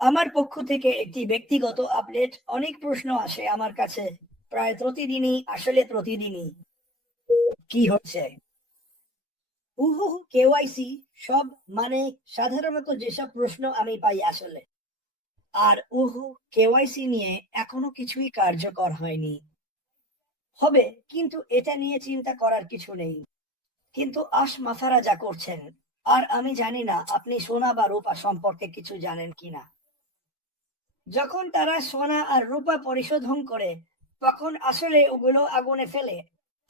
আমার পক্ষ থেকে একটি ব্যক্তিগত আপডেট। অনেক প্রশ্ন আসে আমার কাছে প্রায় প্রতিদিনই, আসলে প্রতিদিনই। কি হচ্ছে? কেওয়াইসি সব, মানে সাধারণত যেসব প্রশ্ন আমি পাই আসলে। আর কেওয়াইসি নিয়ে এখনো কিছুই কার্যকর হয়নি। হবে, কিন্তু এটা নিয়ে চিন্তা করার কিছু নেই। কিন্তু মাফারা যা করছেন, আর আমি জানি না আপনি সোনা বা রূপা সম্পর্কে কিছু জানেন কিনা। যখন তারা সোনা আর রূপা পরিশোধন করে, তখন আসলে ওগুলো আগুনে ফেলে।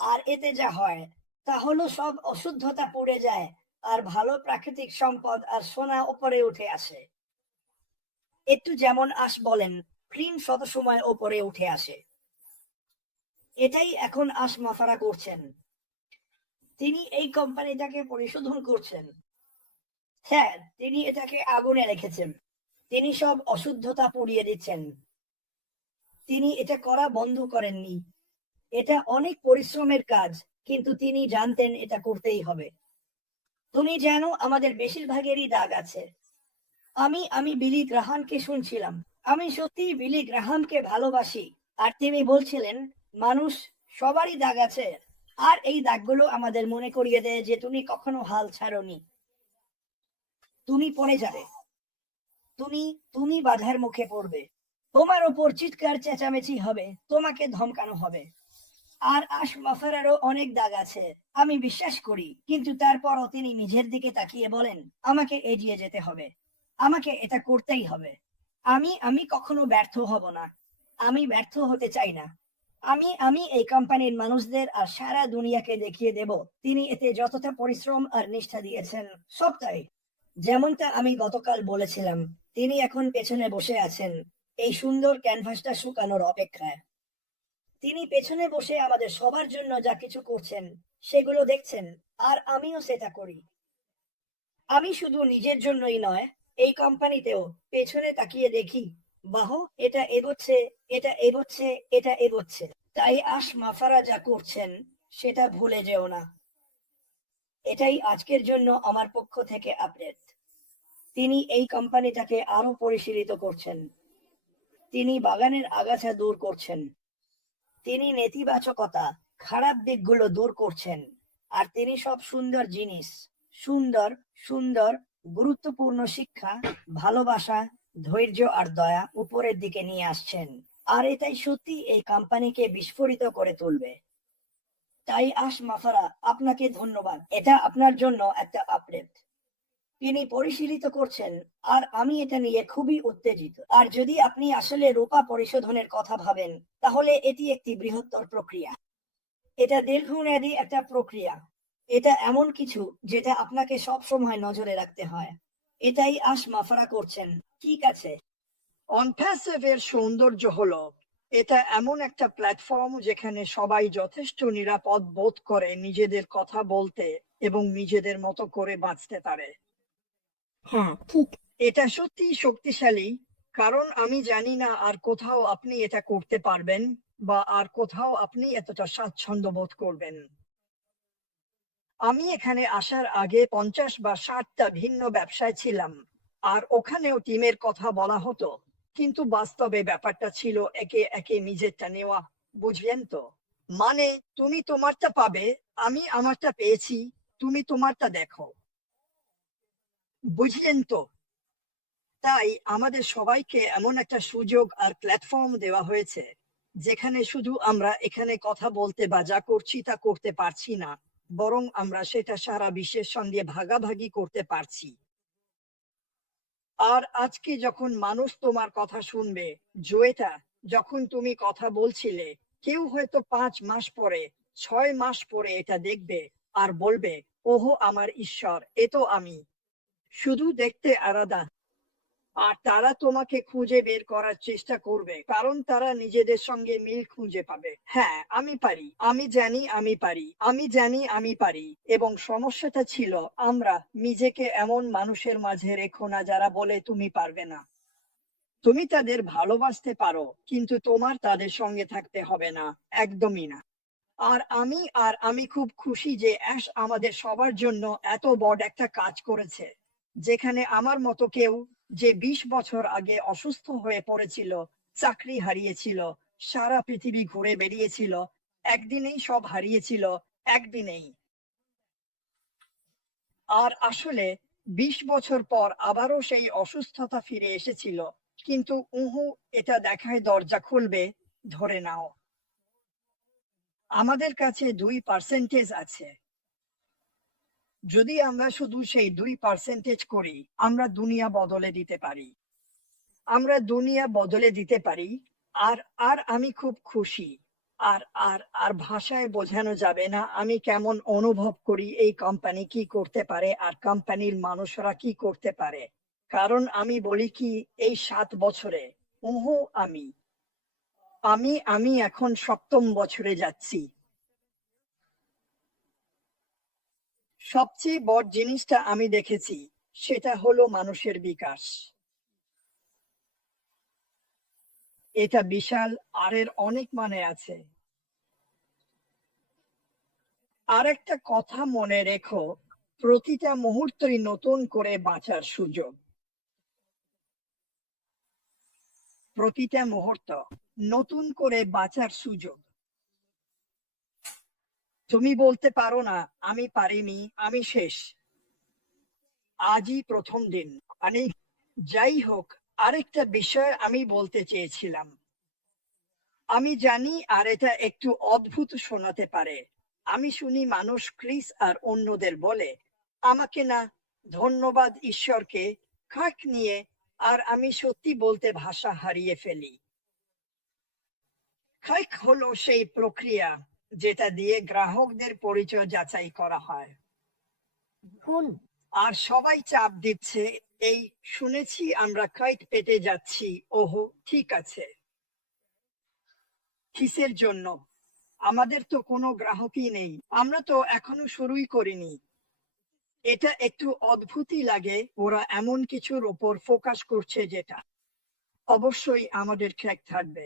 আর এতে যা হয় তা হলো সব অশুদ্ধতা পুড়ে যায়, আর ভালো প্রাকৃতিক সম্পদ আর সোনা ওপরে উঠে আসে। একটু যেমন বলেন, ক্রিম শত সময় ওপরে উঠে আসে। এটাই এখন মাফারা করছেন। তিনি এই কোম্পানিটাকে পরিশোধন করছেন। হ্যাঁ, তিনি এটাকে আগুনে রেখেছেন। তিনি সব অশুদ্ধতা পুড়িয়ে দিচ্ছেন। তিনি এটা করা বন্ধ করেননি। এটা অনেক পরিশ্রমের কাজ, কিন্তু তিনি জানতেন এটা করতেই হবে। তুমি জানো, আমাদের বেশিরভাগেরই দাগ আছে। আমি আমি বিলি গ্রাহামকে শুনছিলাম। আমি সত্যিই বিলি গ্রাহামকে ভালোবাসি। আর তিনি বলছিলেন, মানুষ সবারই দাগ আছে। আর এই দাগগুলো আমাদের মনে করিয়ে দেয় যে তুমি কখনো হাল ছাড়োনি। তুমি পড়ে যাবে। তুমি তুমি বাধার মুখে পড়বে। তোমার ওপর চিৎকার চেঁচামেচি হবে, তোমাকে ধমকানো হবে। আর মাফারেরও অনেক দাগ আছে, আমি বিশ্বাস করি, কিন্তু তারপরও তিনি নিজের দিকে তাকিয়ে বলেন, আমাকে এগিয়ে যেতে হবে, আমাকে এটা করতেই হবে। আমি আমি কখনো ব্যর্থ হব না। আমি ব্যর্থ হতে চাই না। আমি আমি এই কোম্পানির মানুষদের আর সারা দুনিয়াকে দেখিয়ে দেব তিনি এতে যতটা পরিশ্রম আর নিষ্ঠা দিয়েছেন সবটাই। যেমনটা আমি গতকাল বলেছিলাম, তিনি এখন পেছনে বসে আছেন এই সুন্দর ক্যানভাসটা শুকানোর অপেক্ষায়। তিনি পেছনে বসে আমাদের সবার জন্য যা কিছু করছেন সেগুলো দেখছেন। আর আমিও সেটা করি। আমি শুধু নিজের জন্যই নয়, এই কোম্পানিতেও পেছনে তাকিয়ে দেখি, বাহ, এটা এগোচ্ছে, এটা এগোচ্ছে, এটা এগোচ্ছে। তাই মাফারা যা করছেন সেটা ভুলে যেও না। এটাই আজকের জন্য আমার পক্ষ থেকে আপডেট। তিনি এই কোম্পানিটাকে আরো পরিশীলিত করছেন। তিনি বাগানের আগাছা দূর করছেন। তিনি নেতিবাচকতা, খারাপ দিকগুলো দূর করছেন। আর তিনি সব সুন্দর জিনিস, সুন্দর সুন্দর গুরুত্বপূর্ণ শিক্ষা, ভালোবাসা, ধৈর্য আর দয়া উপরের দিকে নিয়ে আসছেন। আর এটাই সত্যি এই কোম্পানিকে বিস্ফোরিত করে তুলবে। তাই মাফারা, আপনাকে ধন্যবাদ। এটা আপনার জন্য একটা আপডেট। তিনি পরিশীলিত করছেন। আর আমি এটা নিয়ে খুবই উত্তেজিত। আর যদি আপনি আসলে রূপা পরিশোধনের কথা ভাবেন, তাহলে এটি একটি বৃহত্তর প্রক্রিয়া। এটা দীর্ঘমেয়াদী একটা প্রক্রিয়া। এটা এমন কিছু যেটা আপনাকে সব সময় নজরে রাখতে হয়। এটাই মাফারা করছেন। ঠিক আছে। অনপ্যাসিভ এর সৌন্দর্য হলো এটা এমন একটা প্ল্যাটফর্ম যেখানে সবাই যথেষ্ট নিরাপদ বোধ করে নিজেদের কথা বলতে এবং নিজেদের মতো করে বাঁচতে পারে। হ্যাঁ, ঠিক। এটা সত্যিই শক্তিশালী, কারণ আমি জানি না আর কোথাও আপনি এটা করতে পারবেন বা আর কোথাও আপনি এতটা স্বাচ্ছন্দ্য বোধ করবেন। আমি এখানে আসার আগে 50 বা 60টা ভিন্ন ব্যবসায় ছিলাম, আর ওখানেও টিমের কথা বলা হতো, কিন্তু বাস্তবে ব্যাপারটা ছিল একে একে নিজেরটা নেওয়া। বুঝলেন তো? মানে, তুমি তোমারটা পাবে, আমি আমারটা পেয়েছি, তুমি তোমারটা দেখো। বুঝলেন তো? তাই আমাদের সবাইকে এমন একটা সুযোগ আর প্ল্যাটফর্ম দেওয়া হয়েছে যেখানে শুধু আমরা এখানে কথা বলতে বা যা করছি তা করতে পারছি না, বরং আমরা সেটা সারা বিশ্বের সঙ্গে ভাগাভাগি করতে পারছি। আর আজকে যখন মানুষ তোমার কথা শুনবে, জোয়েটা, যখন তুমি কথা বলছিলে, কেউ হয়তো 5 মাস পরে, 6 মাস পরে এটা দেখবে আর বলবে, ওহো আমার ঈশ্বর, এ তো আমি। শুধু দেখতে আলাদা। আর তারা তোমাকে খুঁজে বের করার চেষ্টা করবে, কারণ তারা নিজেদের সঙ্গে মিল খুঁজে পাবে। হ্যাঁ, আমি পারি, আমি জানি আমি পারি, আমি জানি আমি পারি। এবং সমস্যাটা ছিল, আমরা নিজেকে এমন মানুষের মাঝে রেখো না যারা বলে তুমি পারবে না। তুমি তাদের ভালোবাসতে পারো, কিন্তু তোমার তাদের সঙ্গে থাকতে হবে না, একদমই না। আর আমি খুব খুশি যে অ্যাশ আমাদের সবার জন্য এত বড় একটা কাজ করেছে, যেখানে আমার মতো কেউ যে 20 বছর আগে অসুস্থ হয়ে পড়েছিল, চাকরি হারিয়েছিল, সারা পৃথিবী ঘুরে বেরিয়েছিল, একদিনেই সব হারিয়েছিল, একদিনেই। আর আসলে 20 বছর পর আবারও সেই অসুস্থতা ফিরে এসেছিল, কিন্তু এটা দেখায় দরজা খুলবে, ধরে নাও। আমাদের কাছে 2% আছে। যদি আমরা শুধু সেই 2% করি, আমরা দুনিয়া বদলে দিতে পারি। আমরা দুনিয়া বদলে দিতে পারি। আর আর আমি খুব খুশি। আর আর আর ভাষায় বোঝানো যাবে না আমি কেমন অনুভব করি এই কোম্পানি কি করতে পারে আর কোম্পানির মানুষরা কি করতে পারে। কারণ আমি বলি কি, এই 7 বছরে উহু আমি আমি আমি এখন 7ম বছরে যাচ্ছি। সবচেয়ে বড় জিনিসটা আমি দেখেছি, সেটা হলো মানুষের বিকাশ। এটা বিশাল, আর এর অনেক মানে আছে। আরেকটা কথা মনে রেখো, প্রতিটা মুহূর্তই নতুন করে বাঁচার সুযোগ। প্রতিটা মুহূর্ত নতুন করে বাঁচার সুযোগ। তুমি বলতে পারো না আমি পারিনি, আমি শেষ, আজই প্রথম দিন। মানে যাই হোক, আরেকটা বিষয় আমি বলতে চেয়েছিলাম। আমি জানি আর এটা একটু অদ্ভুত শোনাতে পারে, আমি শুনি মানুষ ক্রিস আর অন্যদের বলে আমাকে না, ধন্যবাদ ঈশ্বরকে, খাক নিয়ে। আর আমি সত্যি বলতে ভাষা হারিয়ে ফেলি। খাক হলো সেই প্রক্রিয়া যেটা দিয়ে গ্রাহকদের পরিচয় যাচাই করা হয়। কোন আর সবাই চাপ দিচ্ছে, এই শুনেছি আমরা কাইট পেতে যাচ্ছি। ওহো, ঠিক আছে। কিসের জন্য? আমাদের তো কোনো গ্রাহকই নেই, আমরা তো এখনো শুরুই করিনি। এটা একটু অদ্ভুতই লাগে, ওরা এমন কিছুর ওপর ফোকাস করছে যেটা অবশ্যই আমাদের ট্র্যাক থাকবে।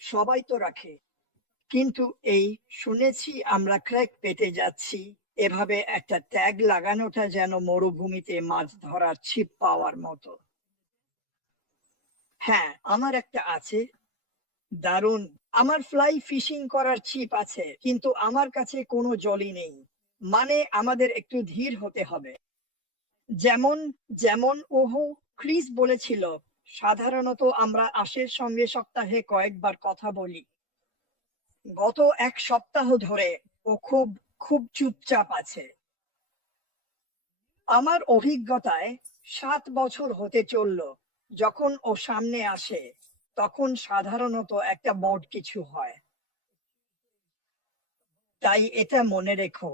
সবাই তো রাখে, কিন্তু এই শুনেছি আমরা ক্র্যাক পেতে যাচ্ছি, এভাবে একটা ট্যাগ লাগানোটা যেন মরুভূমিতে মাছ ধরার ছিপ পাওয়ার মতো। হ্যাঁ, আমার একটা আছে, দারুণ। আমার ফ্লাই ফিশিং করার ছিপ আছে, কিন্তু আমার কাছে কোনো জলই নেই। মানে আমাদের একটু ধীর হতে হবে। যেমন যেমন ক্রিস বলেছিল, সাধারণত আমরা আশের সঙ্গে সপ্তাহে কয়েকবার কথা বলি। গত 1 সপ্তাহ ধরে ও খুব খুব চুপচাপ আছে। আমার অভিজ্ঞতায় 7 বছর হতে চলল, যখন ও সামনে আসে তখন সাধারণত একটা বড় কিছু হয়। তাই এটা মনে রেখো।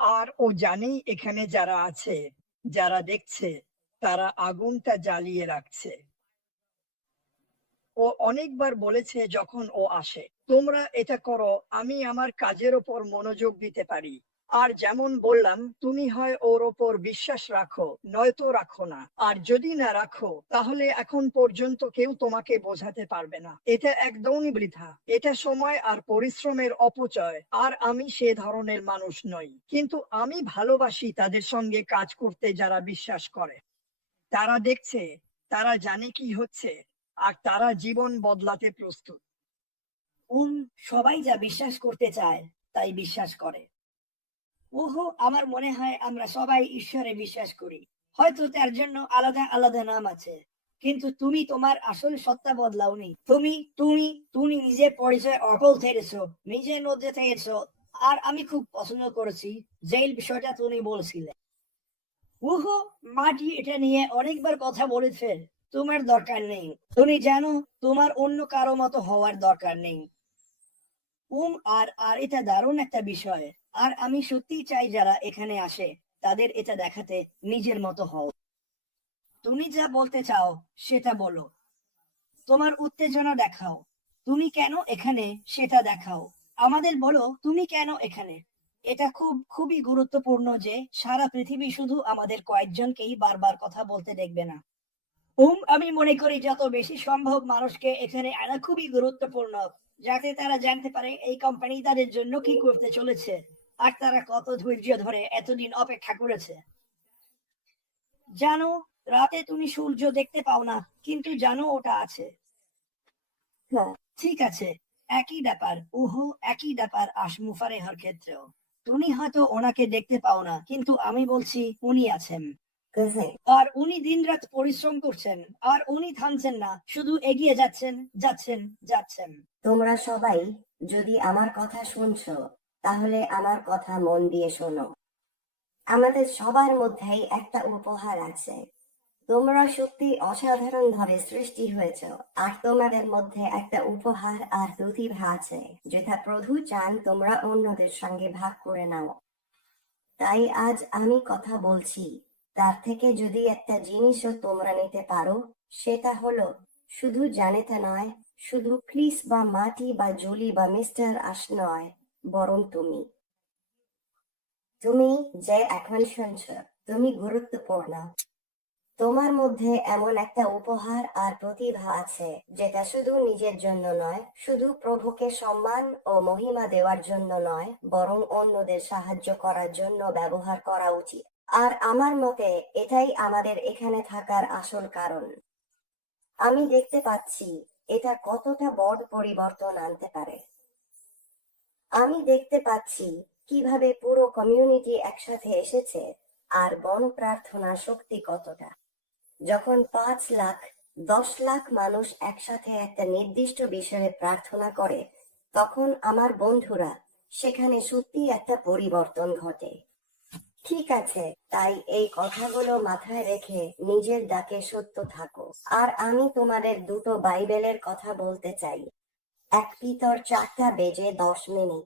আর ও জানেই এখানে যারা আছে, যারা দেখছে, তারা আগুনটা জ্বালিয়ে রাখছে। ও অনেকবার বলেছে যখন ও আসে, তোমরা এটা করো, আমি আমার কাজের ওপর মনোযোগ দিতে পারি। আর যেমন বললাম, তুমি হয় ওর ওপর বিশ্বাস রাখো, নয়তো রাখো না। আর যদি না রাখো, তাহলে এখন পর্যন্ত কেউ তোমাকে বোঝাতে পারবে না। এটা একদমই বৃথা, এটা সময় আর পরিশ্রমের অপচয়। আর আমি সে ধরনের মানুষ নই, কিন্তু আমি ভালোবাসি তাদের সঙ্গে কাজ করতে যারা বিশ্বাস করে। তারা দেখছে, তারা জানে কি হচ্ছে, আর তারা জীবন বদলাতে প্রস্তুত। উম সবাই যা বিশ্বাস করতে চায় তাই বিশ্বাস করে। ওহো, আমার মনে হয় আমরা সবাই ঈশ্বরে বিশ্বাস করি। হয়তো তার জন্য আলাদা আলাদা নাম আছে, কিন্তু তুমি তোমার আসল সত্তা বদলাওনি। তুমি তুমি তুমি নিজের পরিচয় অটল থেকেছো, নিজের মধ্যে থেকেছো। আর আমি খুব পছন্দ করেছি যেই বিষয়টা তুমি বলছিলে। ওহো, মাটি এটা নিয়ে অনেকবার কথা বলেছে। তোমার দরকার নেই, তুমি জানো, তোমার অন্য কারো মতো হওয়ার দরকার নেই। আর আর এটা দারুণ একটা বিষয়। আর আমি সত্যিই চাই যারা এখানে আসে তাদের এটা দেখাতে নিজের মতো হও। তুমি যা বলতে চাও সেটা বলো, তোমার উত্তেজনা দেখাও, তুমি কেন এখানে সেটা দেখাও। আমাদের বলো তুমি কেন এখানে। এটা খুবই গুরুত্বপূর্ণ যে সারা পৃথিবী শুধু আমাদের কয়েকজনকেই বারবার কথা বলতে দেখবে না। আমি মনে করি যত বেশি সম্ভব মানুষকে এখানে আনা খুবই গুরুত্বপূর্ণ, যাতে তারা জানতে পারে এই কোম্পানি তাদের জন্য কি করতে চলেছে, আর তারা কত ধৈর্য ধরে এতদিন অপেক্ষা করেছে। জানো, রাতে তুমি সূর্য দেখতে পাও না, কিন্তু জানো ওটা আছে। হ্যাঁ, ঠিক আছে, একই ব্যাপার, একই ব্যাপার আশমুফারেহর ক্ষেত্রেও। তুমি হয়তো ওনাকে দেখতে পাও না, কিন্তু আমি বলছি উনি আছেন। কোথায়? আর উনি দিনরাত পরিশ্রম করছেন, আর উনি থামছেন না, শুধু এগিয়ে যাচ্ছেন, যাচ্ছেন, যাচ্ছেন। তোমরা সবাই যদি আমার কথা শুনছো, তাহলে আমার কথা মন দিয়ে শোনো। আমাদের সবার মধ্যেই একটা উপহার আছে। তোমরা সত্যি অসাধারণ ভাবে সৃষ্টি হয়েছ, আর তোমাদের মধ্যে একটা উপহার আর প্রতিভা আছে, যেটা প্রভু চান তোমরা অন্যদের সঙ্গে ভাগ করে নাও। তাই আজ আমি কথা বলছি, তার থেকে যদি একটা জিনিসও তোমরা নিতে পারো, সেটা হলো শুধু জানেতা নয়, শুধু ক্রিস বা মাটি বা জুলি বা মিস্টার আশ নয়, বরং তুমি তুমি যে এখন শুনছ, তুমি গুরুত্বপূর্ণ। তোমার মধ্যে এমন একটা উপহার আর প্রতিভা আছে, যেটা শুধু নিজের জন্য নয়, শুধু প্রভুকে সম্মান ও মহিমা দেওয়ার জন্য নয়, বরং অন্যদের সাহায্য করার জন্য ব্যবহার করা উচিত। আর আমার মতে এটাই আমাদের এখানে থাকার আসল কারণ। আমি দেখতে পাচ্ছি এটা কতটা বড় পরিবর্তন আনতে পারে। আমি দেখতে পাচ্ছি কিভাবে পুরো কমিউনিটি একসাথে এসেছে, আর বন প্রার্থনার শক্তি কতটা। যখন 5 লাখ 10 লাখ মানুষ একসাথে একটা নির্দিষ্ট বিষয়ে প্রার্থনা করে, তখন আমার বন্ধুরা, সেখানে সত্যি একটা পরিবর্তন ঘটে। ঠিক আছে, তাই এই কথাগুলো মাথায় রেখে নিজের ডাকে সত্য থাকো। আর আমি তোমাদের দুটো বাইবেলের কথা বলতে চাই। 1 পিতর 4:10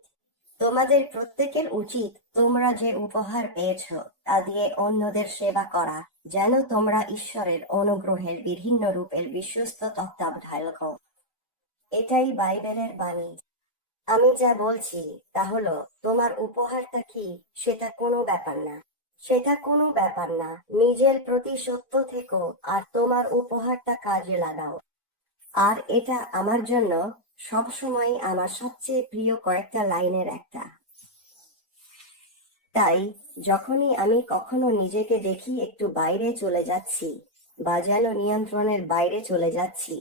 তোমাদের প্রত্যেকের উচিত তোমরা যে উপহার পেয়েছ তা দিয়ে অন্যদের সেবা করা, যেন তোমরা ঈশ্বরের অনুগ্রহের বিভিন্ন রূপের বিশ্বস্ত তত্ত্বাবধায়ক হও। এটাই বাইবেলের বাণী। আমি যা বলছি তা হলো, তোমার উপহারটা কি সেটা কোনো ব্যাপার না। সেটা কোনো ব্যাপার না। নিজের প্রতি সত্য থেকো আর তোমার উপহারটা কাজে লাগাও। আর এটা আমার জন্য সবসময় আমার সবচেয়ে প্রিয় কয়েকটা লাইনের একটা। তাই যখনই আমি কখনো নিজেকে দেখি একটু বাইরে চলে যাচ্ছি, বা যেন নিয়ন্ত্রণের বাইরে চলে যাচ্ছি,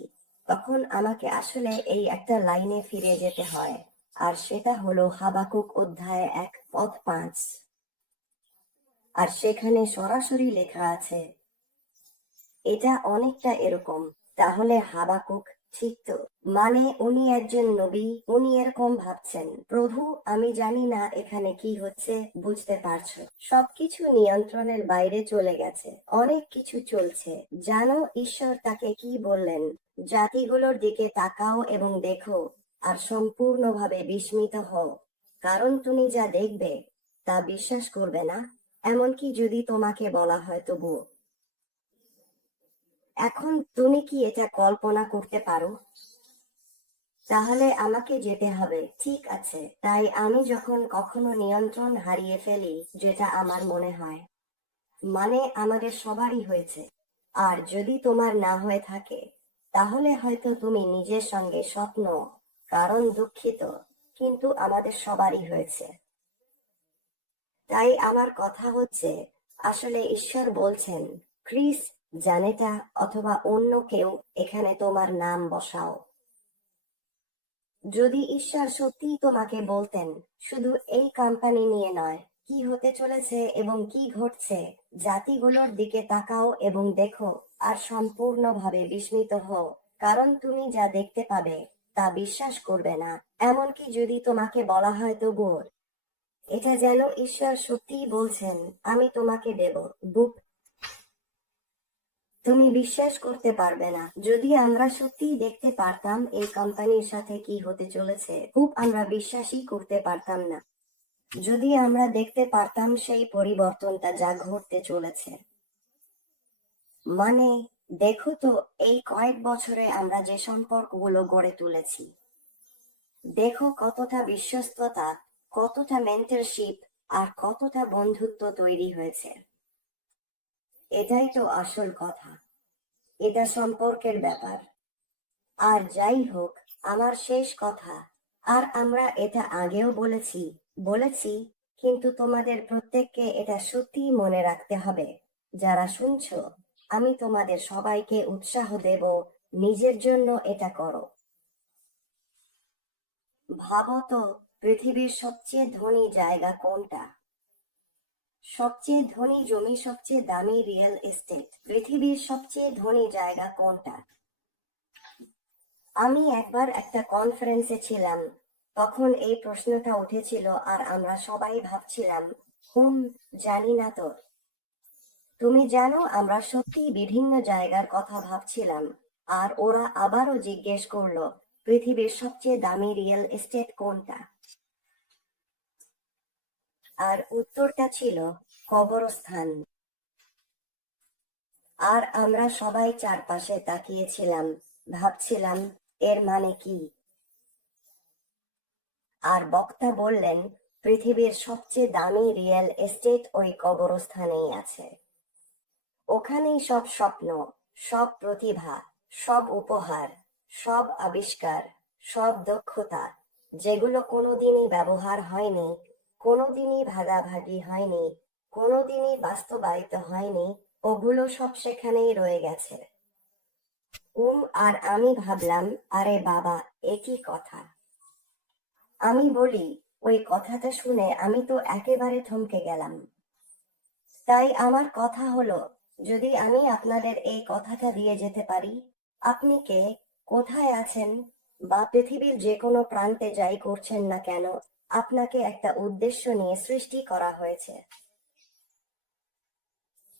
তখন আমাকে আসলে এই একটা লাইনে ফিরে যেতে হয়। আর সেটা হলো হাবাকুক অধ্যায় 1:5। আর সেখানে সরাসরি লেখা আছে, এটা অনেকটা এরকম, তাহলে হাবাকুক ঠিক তো? মানে উনি একজন নবী, উনি এরকম ভাবছেন, প্রভু আমি জানি না এখানে কি হচ্ছে, বুঝতে পারছো, সবকিছু নিয়ন্ত্রণের বাইরে চলে গেছে, অনেক কিছু চলছে। জানো ঈশ্বর তাকে কি বললেন? জাতিগুলোর দিকে তাকাও এবং দেখো, আর সম্পূর্ণভাবে বিস্মিত হও, কারণ তুমি যা দেখবে তা বিশ্বাস করবে না, এমনকি যদি তোমাকে বলা হয় তবুও। এখন তুমি কি এটা কল্পনা করতে পারো? তাহলে আমাকে যেতে হবে, ঠিক আছে? তাই আমি যখন কখনো নিয়ন্ত্রণ হারিয়ে ফেলি, যেটা আমার মনে হয়, মানে আমাদের সবারই হয়েছে, আর যদি তোমার না হয়ে থাকে, তাহলে হয়তো তুমি নিজের সঙ্গে স্বপ্ন, কারণ দুঃখিত, কিন্তু আমাদের সবারই হয়েছে। তাই আমার কথা হচ্ছে, আসলে ঈশ্বর বলছেন, ক্রিস, জানেটা অথবা অন্য কেউ এখানে তোমার নাম বসাও। যদি ঈশ্বর সত্যিই তোমাকে বলতেন, শুধু এই কোম্পানি নিয়ে নয়, কি হতে চলেছে এবং কি ঘটছে, জাতিগুলোর দিকে তাকাও এবং দেখো, আর সম্পূর্ণভাবে বিস্মিত হও, কারণ তুমি যা দেখতে পাবে তা বিশ্বাস করবে না, এমনকি যদি তোমাকে বলা হয় তবুও। এটা যেন ঈশ্বর সত্যিই বলছেন, আমি তোমাকে দেব বুক। তুমি বিশ্বাস করতে পারবে না। যদি আমরা সত্যিই দেখতে পারতাম এই কোম্পানির সাথে কি হতে চলেছে, খুব আমরা বিশ্বাসই করতে পারতাম না। যদি আমরা দেখতে পারতাম সেই পরিবর্তনটা যা ঘটতে চলেছে। মানে দেখো তো, এই কয়েক বছরে আমরা যে সম্পর্কগুলো গড়ে তুলেছি, দেখো কতটা বিশ্বস্ততা, কতটা মেন্টরশিপ, আর কতটা বন্ধুত্ব তৈরি হয়েছে। এটাই তো আসল কথা। এটা সম্পর্কের ব্যাপার। আর যাই হোক, আমার শেষ কথা, আর আমরা এটা আগেও বলেছি, কিন্তু তোমাদের প্রত্যেককে এটা সত্যিই মনে রাখতে হবে, যারা শুনছো, আমি তোমাদের সবাইকে উৎসাহ দেব, নিজের জন্য এটা করো। ভাবো তো, পৃথিবীর সবচেয়ে ধনী জায়গা কোনটা? সবচেয়ে ধনী জমি, সবচেয়ে দামি রিয়েল এস্টেট, পৃথিবীর সবচেয়ে ধনী জায়গা কোনটা? আমি একবার একটা কনফারেন্সে ছিলাম, তখন এই প্রশ্নটা উঠেছিল আর আমরা সবাই ভাবছিলাম, জানি না তো। তুমি জানো, আমরা সত্যি বিভিন্ন জায়গার কথা ভাবছিলাম, আর ওরা আবারও জিজ্ঞেস করলো, পৃথিবীর সবচেয়ে দামি রিয়েল এস্টেট কোনটা? আর উত্তরটা ছিল কবরস্থান। আর আমরা সবাই চারপাশে তাকিয়েছিলাম, ভাবছিলাম এর মানে কি। আর বক্তা বললেন, পৃথিবীর সবচেয়ে দামি রিয়েল এস্টেট ওই কবরস্থানেই আছে। ওখানেই সব স্বপ্ন, সব প্রতিভা, সব উপহার, সব আবিষ্কার, সব দক্ষতা, যেগুলো কোনোদিনই ব্যবহার হয়নি, কোনোদিনই ভাগাভাগি হয়নি, কোনোদিনই বাস্তবায়িত হয়নি, ওগুলো সব সেখানেই রয়ে গেছে। আর আমি ভাবলাম, আরে বাবা, একই কথা। আমি বলি, ওই কথাটা শুনে আমি তো একেবারে থমকে গেলাম। তাই আমার কথা হলো, যদি আমি আপনাদের এই কথাটা দিয়ে যেতে পারি, আপনি কে, কোথায় আছেন, বা পৃথিবীর যে কোনো প্রান্তে যাই করছেন না কেন, আপনাকে একটা উদ্দেশ্য নিয়ে সৃষ্টি করা হয়েছে।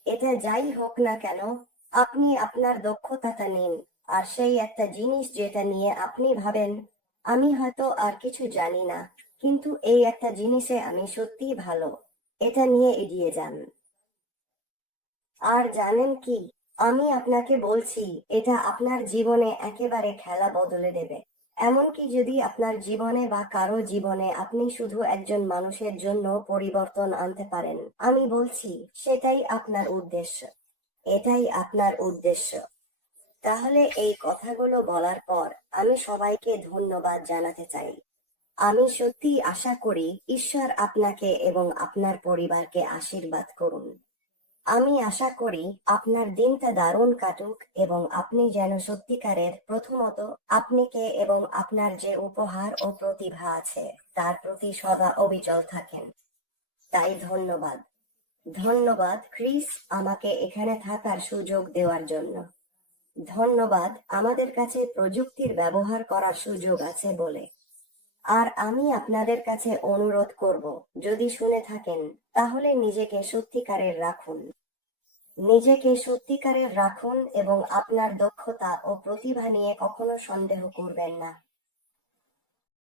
এটা যাই হোক না কেন, আপনি আপনার দক্ষতাটা নিন, আর সেই একটা জিনিস যেটা নিয়ে আপনি ভাবেন, আমি হয়তো আর কিছু জানি না, কিন্তু এই একটা জিনিসে আমি সত্যিই ভালো, এটা নিয়ে এগিয়ে যান। আর জানেন কি, আমি আপনাকে বলছি, এটা আপনার জীবনে একেবারে খেলা বদলে দেবে। এমনকি যদি আপনার জীবনে বা কারো জীবনে আপনি শুধু একজন মানুষের জন্য পরিবর্তন আনতে পারেন, আমি বলছি সেটাই আপনার উদ্দেশ্য, এটাই আপনার উদ্দেশ্য। তাহলে এই কথাগুলো বলার পর আমি সবাইকে ধন্যবাদ জানাতে চাই। আমি সত্যি আশা করি ঈশ্বর আপনাকে এবং আপনার পরিবারকে আশীর্বাদ করুন। আমি আশা করি আপনার দিনটা দারুণ কাটুক এবং আপনি যেন সত্যিকারের, প্রথমত আপনিকে এবং আপনার যে উপহার ও প্রতিভা আছে তার প্রতি সদা অবিচল থাকেন। তাই ধন্যবাদ। ধন্যবাদ ক্রিস, আমাকে এখানে থাকার সুযোগ দেওয়ার জন্য। ধন্যবাদ আমাদের কাছে প্রযুক্তির ব্যবহার করার সুযোগ আছে বলে। আর আমি আপনাদের কাছে অনুরোধ করব, যদি শুনে থাকেন তাহলে নিজেকে সত্যিকারের রাখুন। নিজেকে সত্যিকারের রাখুন এবং আপনার দক্ষতা ও প্রতিভা নিয়ে কখনো সন্দেহ করবেন না।